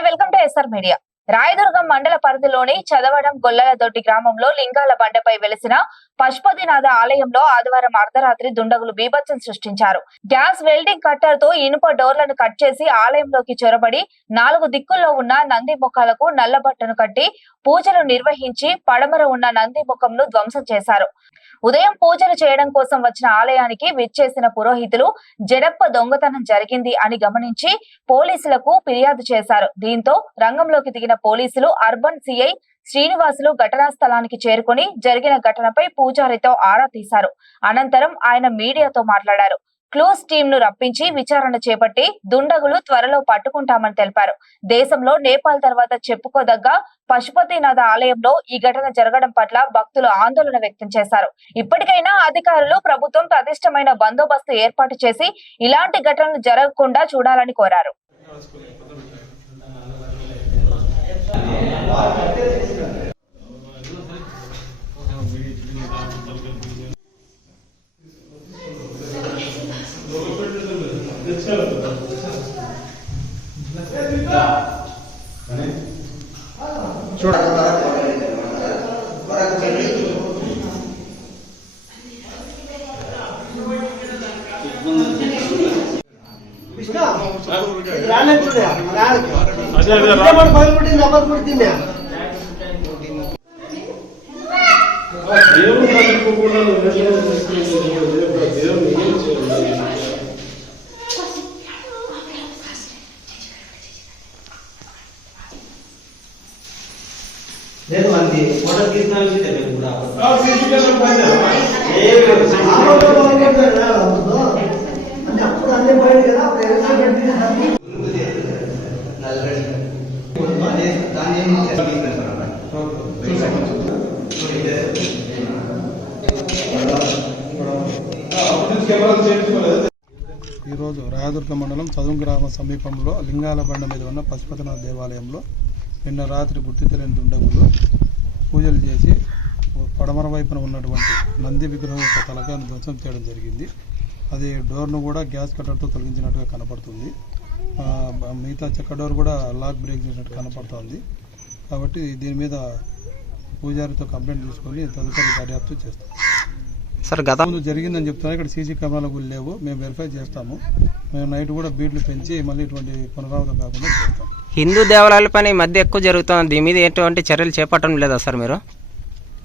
Welcome to SR media. Rayadurgam మండల పరిధిలోని చదవడం గొల్లలదొడ్డి గ్రామంలో లింగాల బండపై వెలిసిన పశుపతినాథ ఆలయంలో ఆదివారం అర్ధరాత్రి దుండగులు బీభత్సం సృష్టించారు. గ్యాస్ వెల్డింగ్ కట్టర్ తో ఇనుప డోర్లను కట్ చేసి ఆలయంలోకి చొరబడి 4 దిక్కుల్లో ఉన్న నంది ముఖాలకు నల్లబట్టను కట్టి పూజలు నిర్వహించి పడమర ఉన్న నంది ముఖంను ధ్వంసం చేశారు. ఉదయం పూజలు చేయడం కోసం వచ్చిన ఆలయానికి విచ్చేసిన పురోహితులు జడప్ప దొంగతనం జరిగింది అని గమనించి పోలీసులకు ఫిర్యాదు చేశారు. దీంతో రంగంలోకి దిగిన పోలీసులు అర్బన్ సిఐ శ్రీనివాసులు ఘటనా స్థలానికి చేరుకుని జరిగిన ఘటనపై పూజారితో ఆరా తీశారు. అనంతరం ఆయన మీడియాతో మాట్లాడారు. క్లూస్ టీమ్ ను రప్పించి విచారణ చేపట్టి దుండగులు త్వరలో పట్టుకుంటామని తెలిపారు. దేశంలో నేపాల్ తర్వాత చెప్పుకోదగ్గ పశుపతినాథ ఆలయంలో ఈ ఘటన జరగడం పట్ల భక్తులు ఆందోళన వ్యక్తం చేశారు. ఇప్పటికైనా అధికారులు ప్రభుత్వం ప్రతిష్టమైన బందోబస్తు ఏర్పాటు చేసి ఇలాంటి ఘటనలు జరగకుండా చూడాలని కోరారు. లేదు మంది ఫోటో తీసినానికి తెలియదు కూడా అంటే అప్పుడు అన్నీ పోయింది కదా ఈరోజు రాయదుర్గం మండలం చదువు గ్రామ సమీపంలో లింగాల బండ మీద ఉన్న పశుపతినాథ దేవాలయంలో నిన్న రాత్రి గుర్తు తెలియని దుండగులు పూజలు చేసి పడమర వైపున ఉన్నటువంటి నంది విగ్రహం యొక్క తలకాయను ధ్వంసం చేయడం జరిగింది. అది డోర్ను కూడా గ్యాస్ కట్టర్తో తొలగించినట్టుగా కనపడుతుంది. మిగతా చెక్క డోర్ కూడా లాక్ బ్రేక్ చేసినట్టు కనపడుతుంది. కాబట్టి దీని మీద పూజారితో కంప్లైంట్ తీసుకొని తదుపరి దర్యాప్తు చేస్తాం. సార్ గత ముందు జరిగిందని చెప్తున్నారు. ఇక్కడ సీసీ కెమెరాలు కూడా లేవు. మేము వెరిఫై చేస్తాము. మేము నైట్ కూడా బీట్లు పెంచి మళ్ళీ ఇటువంటి పునరావృతం కాకుండా చేస్తాం. హిందూ దేవాలయాలపైన ఈ మధ్య ఎక్కువ జరుగుతుంది. దీని మీద ఎటువంటి చర్యలు చేపట్టడం లేదా సార్ మీరు?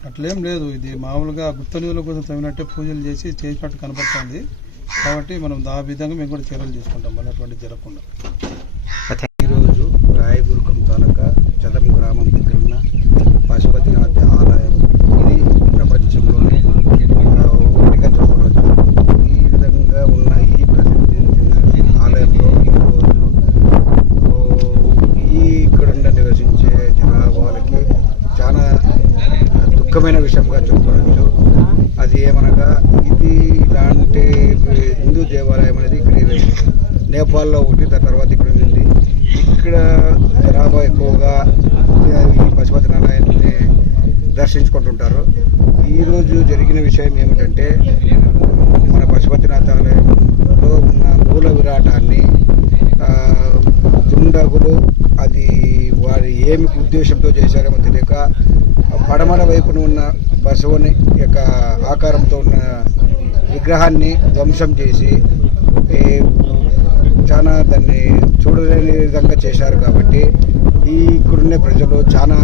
అట్లేం లేదు. ఇది మామూలుగా గుప్త నిధుల కోసం తగినట్టే పూజలు చేసి చేసినట్టు కనపడుతుంది. కాబట్టి మనం ఆ విధంగా మేము కూడా చర్యలు తీసుకుంటాం మళ్ళీ అటువంటి జరగకుండా. ఈరోజు రాయదుర్గం తాలూకా చదం గ్రామం దగ్గర ఉన్న పశుపతినాథ ఆలయం ఇది ప్రపంచంలోనే ఒకటిగా చెప్పవచ్చు. ఈ విధంగా ఉన్న ఈ ప్రసిద్ధి ఆలయంలో ఇక్కడ నివసించే జనాభాలకి చాలా దుఃఖమైన విషయంగా చెప్పుకోవచ్చు. అది ఏమనగా ఇది ఇలాంటి హిందూ దేవాలయం అనేది ఇక్కడ నేపాల్లో ఒకటి, దాని తర్వాత ఇక్కడ ఉంది. ఇక్కడ జనాభా ఎక్కువగా ఈ పశుపతినారాయణని దర్శించుకుంటుంటారు. ఈరోజు జరిగిన విషయం ఏమిటంటే మన పశుపతినాథ ఆలయంలో ఉన్న మూల విరాటాన్ని దుండగులు అది వారి ఏమి ఉద్దేశంతో చేశారేమో తెలియక పడమర వైపున ఉన్న బసవని యొక్క ఆకారంతో ఉన్న విగ్రహాన్ని ధ్వంసం చేసి చాలా దాన్ని చూడలేని విధంగా చేశారు. కాబట్టి ఇక్కడున్న ప్రజలు చాలా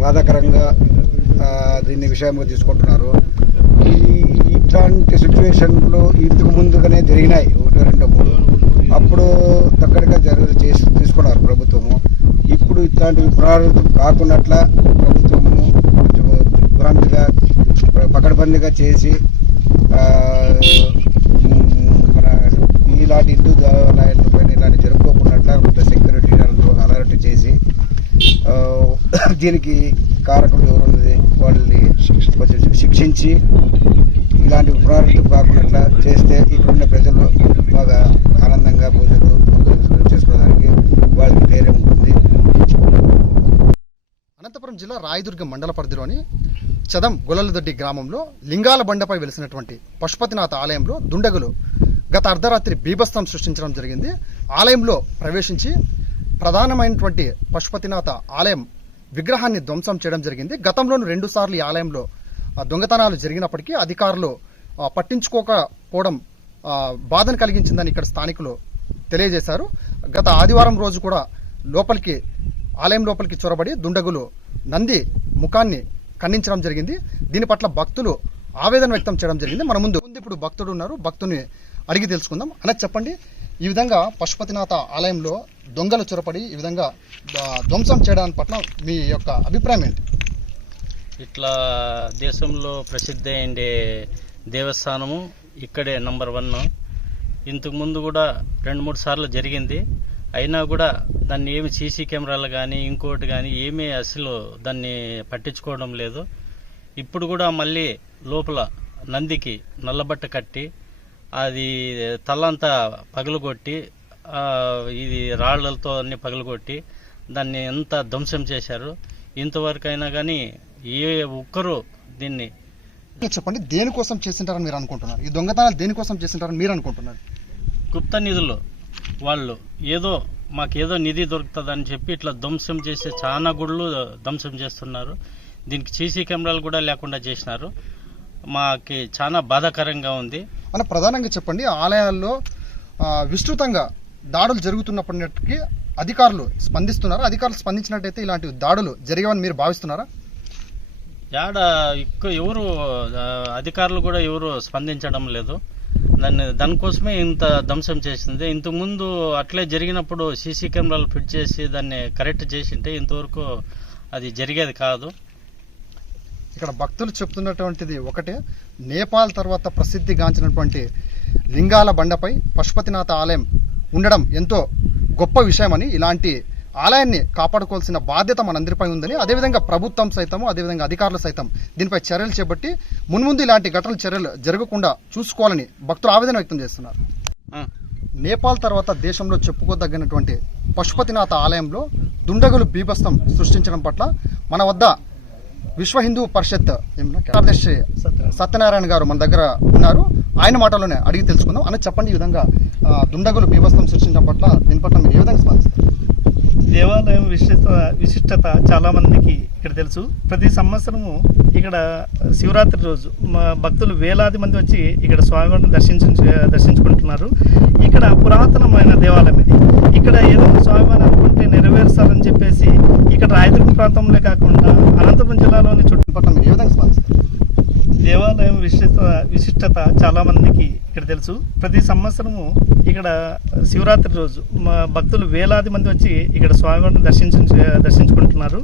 బాధాకరంగా దీన్ని విషయంగా తీసుకుంటున్నారు. ఇట్లాంటి సిచ్యువేషన్లు ఇంతకు ముందుగానే జరిగినాయి 1, 2, 3. అప్పుడు దగ్గరగా తీసుకున్నారు ప్రభుత్వము. ఇప్పుడు ఇట్లాంటివి పునరావృతం కాకున్నట్ల ప్రభుత్వము కొంచెం భ్రాంతిగా పకడ్బందీగా చేసి మన ఇలాంటి హిందూ దేవాలయాల పైన ఇలాంటి జరుపుకోకున్నట్ల కొంత సెక్యూరిటీ అలర్ట్ చేసి దీనికి కారకులు ఎవరున్నది వాళ్ళని కొంచెం శిక్షించి ఇలాంటి పునరావృతం కాకున్నట్ల చేస్తే ఇక్కడున్న ప్రజలు బాగా ఆనందంగా పూజలు చేసుకోవడానికి వాళ్ళకి ధైర్యం ఉంటుంది. అనంతపురం జిల్లా రాయదుర్గం మండల పరిధిలోని చదం గొల్లలదొడ్డి గ్రామంలో లింగాల బండపై వెలిసినటువంటి పశుపతినాథ ఆలయంలో దుండగులు గత అర్ధరాత్రి బీభత్సం సృష్టించడం జరిగింది. ఆలయంలో ప్రవేశించి ప్రధానమైనటువంటి పశుపతినాథ ఆలయం విగ్రహాన్ని ధ్వంసం చేయడం జరిగింది. గతంలోనూ 2 సార్లు ఈ ఆలయంలో దొంగతనాలు జరిగినప్పటికీ అధికారులు పట్టించుకోకపోవడం బాధను కలిగించిందని ఇక్కడ స్థానికులు తెలియజేశారు. గత ఆదివారం రోజు కూడా ఆలయం లోపలికి చొరబడి దుండగులు నంది ముఖాన్ని ఖండించడం జరిగింది. దీని పట్ల భక్తులు ఆవేదన వ్యక్తం చేయడం జరిగింది. మన ముందు ఇప్పుడు భక్తుడు ఉన్నారు, భక్తుని అడిగి తెలుసుకుందాం. అలా చెప్పండి, ఈ విధంగా పశుపతినాథ ఆలయంలో దొంగలు చొరబడి ఈ విధంగా ధ్వంసం చేయడానికి పట్ల మీ యొక్క అభిప్రాయం ఏంటి? ఇట్లా దేశంలో ప్రసిద్ధి అయిండే దేవస్థానము ఇక్కడే నంబర్ 1. ఇంతకు ముందు కూడా 2-3 సార్లు జరిగింది. అయినా కూడా దాన్ని ఏమి సీసీ కెమెరాలు కానీ ఇంకోటి కానీ ఏమీ అసలు దాన్ని పట్టించుకోవడం లేదు. ఇప్పుడు కూడా మళ్ళీ లోపల నందికి నల్లబట్ట కట్టి అది తలంతా పగలగొట్టి ఇది రాళ్లతో అన్ని పగలగొట్టి దాన్ని ఎంత ధ్వంసం చేశారు. ఇంతవరకు అయినా కానీ ఏ ఒక్కరూ దీన్ని చెప్పండి, దేనికోసం చేసింటారని మీరు అనుకుంటున్నారు? ఈ దొంగతనాలు దేనికోసం చేసింటారని మీరు అనుకుంటున్నారు? గుప్త నిధులు వాళ్ళు మాకేదో నిధి దొరుకుతుందని చెప్పి ఇట్లా ధ్వంసం చేసే చాలా గుళ్ళు ధ్వంసం చేస్తున్నారు. దీనికి సీసీ కెమెరాలు కూడా లేకుండా చేసినారు. మాకి చాలా బాధాకరంగా ఉంది. అలా ప్రధానంగా చెప్పండి, ఆలయాల్లో విస్తృతంగా దాడులు జరుగుతున్నప్పటికీ అధికారులు స్పందిస్తున్నారా? అధికారులు స్పందించినట్టయితే ఇలాంటి దాడులు జరిగేవని మీరు భావిస్తున్నారా? ఎవరు అధికారులు కూడా ఎవరు స్పందించడం లేదు. దానికోసమే ఇంత ధ్వంసం చేసింది. ఇంతకుముందు అట్లే జరిగినప్పుడు సీసీ కెమెరాలు ఫిట్ చేసి దాన్ని కరెక్ట్ చేసింటే ఇంతవరకు అది జరిగేది కాదు. ఇక్కడ భక్తులు చెప్తున్నటువంటిది ఒకటే, నేపాల్ తర్వాత ప్రసిద్ధిగాంచినటువంటి లింగాల బండపై పశుపతినాథ ఆలయం ఉండడం ఎంతో గొప్ప విషయమని, ఇలాంటి ఆలయాన్ని కాపాడుకోవాల్సిన బాధ్యత మనందరిపై ఉందని, అదేవిధంగా ప్రభుత్వం సైతం అదేవిధంగా అధికారులు సైతం దీనిపై చర్యలు చేపట్టి మున్ముందు ఇలాంటి చర్యలు జరగకుండా చూసుకోవాలని భక్తులు ఆవేదన వ్యక్తం చేస్తున్నారు. నేపాల్ తర్వాత దేశంలో చెప్పుకోదగినటువంటి పశుపతినాథ ఆలయంలో దుండగులు బీభత్సం సృష్టించడం పట్ల మన వద్ద విశ్వ హిందూ పరిషత్ కార్యదర్శి సత్యనారాయణ గారు మన దగ్గర ఉన్నారు. ఆయన మాటలోనే అడిగి తెలుసుకుందాం. అని చెప్పండి, ఈ విధంగా దుండగులు బీభత్సం సృష్టించడం పట్ల దీని పట్ల మీరు ఏ విధంగా స్పందిస్తారు? దేవాలయం విశిష్టత చాలా మందికి ఇక్కడ తెలుసు. ప్రతి సంవత్సరము ఇక్కడ శివరాత్రి రోజు భక్తులు వేలాది మంది వచ్చి ఇక్కడ స్వామివారిని దర్శించుకుంటున్నారు. ఇక్కడ పురాతనమైన దేవాలయం ఇది. ఇక్కడ ఏదైనా స్వామివారిని అనుకుంటే నెరవేరుస్తారని చెప్పేసి ఇక్కడ రాయదుర్గం ప్రాంతంలో కాకుండా అనంతపురం జిల్లాలోని చుట్టుపక్కల మీరు ఏ విధంగా స్పందిస్తారు? దేవాలయం విశిష్టత చాలా మందికి ఇక్కడ తెలుసు. ప్రతి సంవత్సరము ఇక్కడ శివరాత్రి రోజు భక్తులు వేలాది మంది వచ్చి ఇక్కడ స్వామివారిని దర్శించుకుంటున్నారు.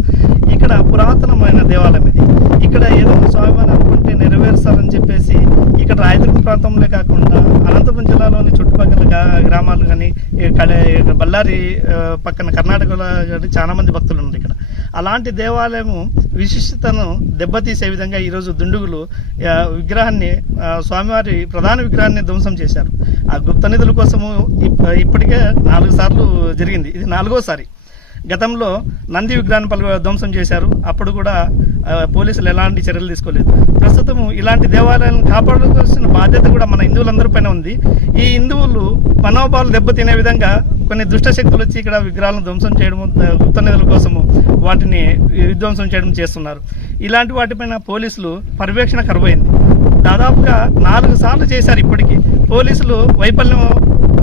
ఇక్కడ పురాతనమైన దేవాలయం ఇది. ఇక్కడ ఏదైనా స్వామివారిని అనుకుంటే నెరవేరుస్తారని చెప్పేసి ఇక్కడ రాయదుర్గం ప్రాంతంలో కాకుండా అనంతపురం జిల్లాలోని చుట్టుపక్కల గ్రామాలు కానీ బళ్ళారి పక్కన కర్ణాటకలో చాలా మంది భక్తులు ఉన్నారు ఇక్కడ. అలాంటి దేవాలయము విశిష్టతను దెబ్బతీసే విధంగా ఈరోజు దుండుగులు విగ్రహాన్ని, స్వామివారి ప్రధాన విగ్రహాన్ని ధ్వంసం చేశారు. ఆ గుప్త నిధుల కోసము ఇప్పటికే 4 సార్లు జరిగింది. ఇది 4వ సారి. గతంలో నంది విగ్రహాన్ని ధ్వంసం చేశారు. అప్పుడు కూడా పోలీసులు ఎలాంటి చర్యలు తీసుకోలేదు. ప్రస్తుతం ఇలాంటి దేవాలయాలను కాపాడుకోవాల్సిన బాధ్యత కూడా మన హిందువులందరిపైన ఉంది. ఈ హిందువులు మనోభావాలు దెబ్బతినే విధంగా కొన్ని దుష్ట శక్తులు వచ్చి ఇక్కడ విగ్రహాలను ధ్వంసం చేయడము, గుప్త నిధుల కోసము వాటిని విధ్వంసం చేయడం చేస్తున్నారు. ఇలాంటి వాటిపైన పోలీసులు పర్యవేక్షణ కరువైంది. దాదాపుగా 4 సార్లు చేశారు. ఇప్పటికీ పోలీసులు వైఫల్యం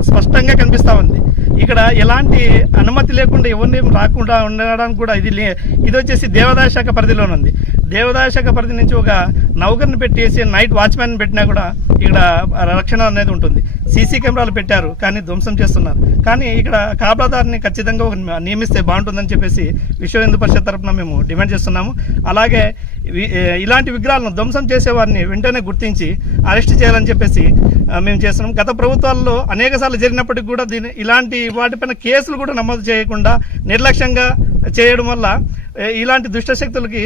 స్పష్టంగా కనిపిస్తూ ఉంది. ఇక్కడ ఎలాంటి అనుమతి లేకుండా ఎవరిని రాకుండా ఉండడానికి కూడా ఇది వచ్చేసి దేవాదాయ శాఖ పరిధిలోనే ఉంది. దేవాదాయ శాఖ పరిధి నుంచి ఒక నౌకర్ని పెట్టేసి నైట్ వాచ్మ్యాన్ పెట్టినా కూడా ఇక్కడ రక్షణ అనేది ఉంటుంది. సీసీ కెమెరాలు పెట్టారు, కానీ ధ్వంసం చేస్తున్నారు. కానీ ఇక్కడ కాపలాదారిని ఖచ్చితంగా నియమిస్తే బాగుంటుందని చెప్పేసి విశ్వ హిందూ పరిషత్ తరఫున మేము డిమాండ్ చేస్తున్నాము. అలాగే ఇలాంటి విగ్రహాలను ధ్వంసం చేసేవారిని వెంటనే గుర్తించి అరెస్ట్ చేయాలని చెప్పేసి మేము చేస్తున్నాం. గత ప్రభుత్వాల్లో అనేక సార్లు జరిగినప్పటికీ కూడా ఇలాంటి వాటిపైన కేసులు కూడా నమోదు చేయకుండా నిర్లక్ష్యంగా చేయడం వల్ల ఇలాంటి దుష్టశక్తులకి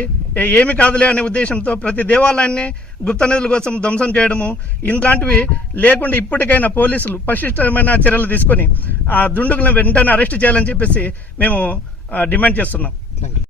ఏమి కాదులే అనే ఉద్దేశంతో ప్రతి దేవాలయాన్ని గుప్త నిధుల కోసం ధ్వంసం చేయడము ఇలాంటివి లేకుండా ఇప్పటికైనా పోలీసులు పటిష్టమైన చర్యలు తీసుకొని ఆ దుండుగులను వెంటనే అరెస్ట్ చేయాలని చెప్పేసి మేము డిమాండ్ చేస్తున్నాం.